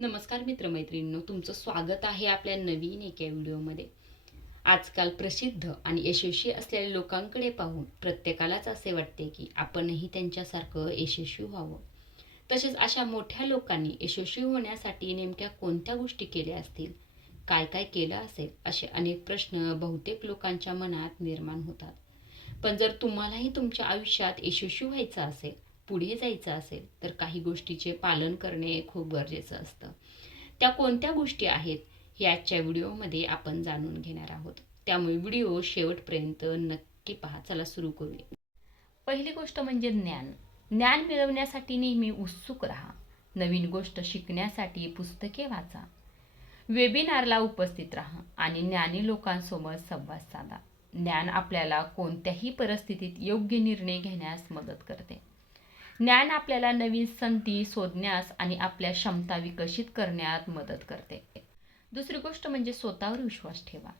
नमस्कार मित्रमैत्रिणींनो तुमचं स्वागत आहे आपल्या नवीन एका व्हिडिओमध्ये. आजकाल प्रसिद्ध आणि यशस्वी असलेल्या लोकांकडे पाहून प्रत्येकालाच असे वाटते की आपणही त्यांच्यासारखं यशस्वी व्हावं. तसेच अशा मोठ्या लोकांनी यशस्वी होण्यासाठी नेमक्या कोणत्या गोष्टी केल्या असतील काय काय केलं असेल असे अनेक प्रश्न बहुतेक लोकांच्या मनात निर्माण होतात. पण जर तुम्हालाही तुमच्या आयुष्यात यशस्वी व्हायचं असेल पुढे जायचं असेल तर काही गोष्टीचे पालन करणे खूप गरजेचं असतं. त्या कोणत्या गोष्टी आहेत हे आजच्या व्हिडिओमध्ये आपण जाणून घेणार आहोत. त्यामुळे व्हिडिओ शेवटपर्यंत नक्की पहा. चला सुरू करूया. पहिली गोष्ट म्हणजे ज्ञान. ज्ञान मिळवण्यासाठी नेहमी उत्सुक राहा. नवीन गोष्ट शिकण्यासाठी पुस्तके वाचा. वेबिनारला उपस्थित राहा आणि ज्ञानी लोकांसोबत संवाद साधा. ज्ञान आपल्याला कोणत्याही परिस्थितीत योग्य निर्णय घेण्यास मदत करते. ज्ञान आपल्याला नवीन संधी शोधण्यास आणि आपल्या क्षमता विकसित करण्यात मदत करते. दुसरी गोष्ट म्हणजे स्वतःवर विश्वास ठेवा.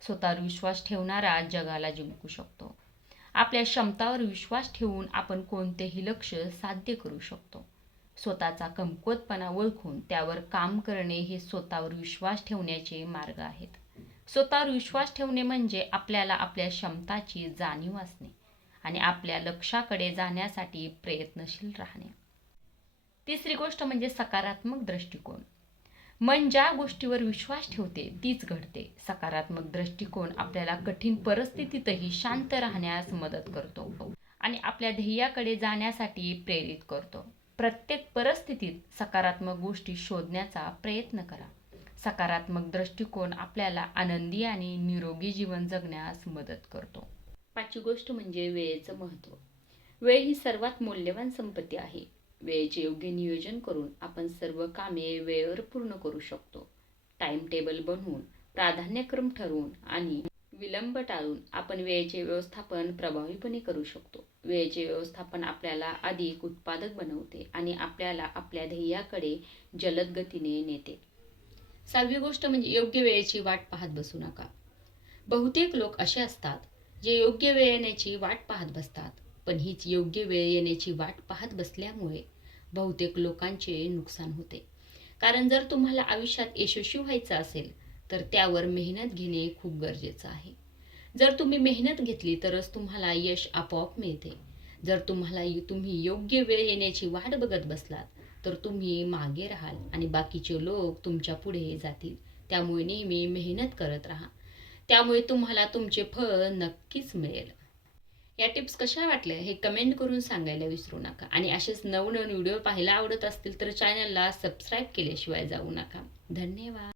स्वतःवर विश्वास ठेवणारा जगाला जिंकू शकतो. आपल्या क्षमतावर विश्वास ठेवून आपण कोणतेही लक्ष साध्य करू शकतो. स्वतःचा कमकुवतपणा ओळखून त्यावर काम करणे हे स्वतःवर विश्वास ठेवण्याचे मार्ग आहेत. स्वतःवर विश्वास ठेवणे म्हणजे आपल्याला आपल्या क्षमताची जाणीव असणे. आणि आपल्या लक्षाकडे जाण्यासाठी प्रयत्नशील राहणे. तिसरी गोष्ट म्हणजे सकारात्मक दृष्टिकोन. मन ज्या गोष्टीवर विश्वास ठेवते तीच घडते. सकारात्मक दृष्टिकोन आपल्याला कठीण परिस्थितीतही शांत राहण्यास मदत करतो आणि आपल्या ध्येयाकडे जाण्यासाठी प्रेरित करतो. प्रत्येक परिस्थितीत सकारात्मक गोष्टी शोधण्याचा प्रयत्न करा. सकारात्मक दृष्टिकोन आपल्याला आनंदी आणि निरोगी जीवन जगण्यास मदत करतो. पाचवी गोष्ट म्हणजे वेळेचं महत्त्व. वेळ ही सर्वात मौल्यवान संपत्ती आहे. वेळेचे योग्य नियोजन करून आपण सर्व कामे वेळेवर पूर्ण करू शकतो. टाइम टेबल बनवून प्राधान्यक्रम ठरवून आणि विलंब टाळून आपण वेळेचे व्यवस्थापन प्रभावीपणे करू शकतो. वेळेचे व्यवस्थापन आपल्याला अधिक उत्पादक बनवते आणि आपल्याला आपल्या ध्येयाकडे जलद गतीने नेते. सहावी गोष्ट म्हणजे योग्य वेळेची वाट पाहत बसू नका. बहुतेक लोक असे असतात जे योग्य वेळ येण्याची वाट पाहत बसतात. पण हीच योग्य वेळ येण्याची वाट पाहत बसल्यामुळे बहुतेक लोकांचे नुकसान होते. कारण जर तुम्हाला आयुष्यात यशस्वी व्हायचं असेल तर त्यावर मेहनत घेणे खूप गरजेचं आहे. जर तुम्ही मेहनत घेतली तरच तुम्हाला यश आपोआप मिळते. जर तुम्हाला तुम्ही योग्य वेळ येण्याची वाट बघत बसलात तर तुम्ही मागे राहाल आणि बाकीचे लोक तुमच्यापुढे जातील. त्यामुळे नेहमी मेहनत करत राहा. त्यामुळे तुम्हाला तुमचे फळ नक्कीच मिळेल. या टिप्स कशा वाटल्या हे कमेंट करून सांगायला विसरू नका. आणि असेच नवनवीन व्हिडिओ पाहायला आवडत असतील तर चॅनलला सबस्क्राईब केल्याशिवाय जाऊ नका. धन्यवाद.